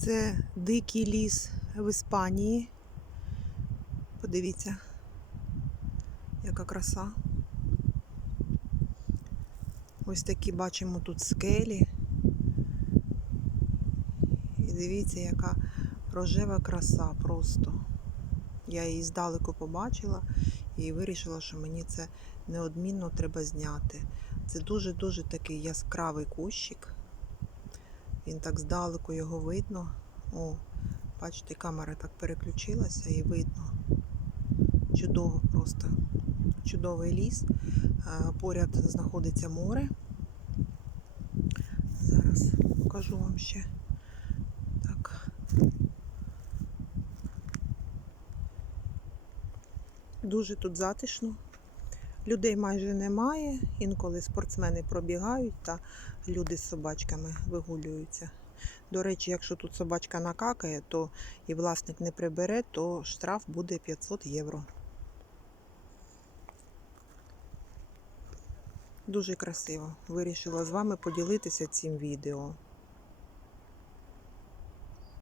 Це дикий ліс в Іспанії. Подивіться, яка краса. Ось такі бачимо тут скелі. І дивіться, яка рожева краса просто. Я її здалеку побачила і вирішила, що мені це неодмінно треба зняти. Це дуже-дуже такий яскравий кущик. Він так здалеку його видно. О, бачите, камера так переключилася і видно. Чудово просто. Чудовий ліс. Поряд знаходиться море. Зараз покажу вам ще. Так. Дуже тут затишно. Людей майже немає. Інколи спортсмени пробігають та люди з собачками вигулюються. До речі, якщо тут собачка накакає, то і власник не прибере, то штраф буде 500 євро. Дуже красиво. Вирішила з вами поділитися цим відео.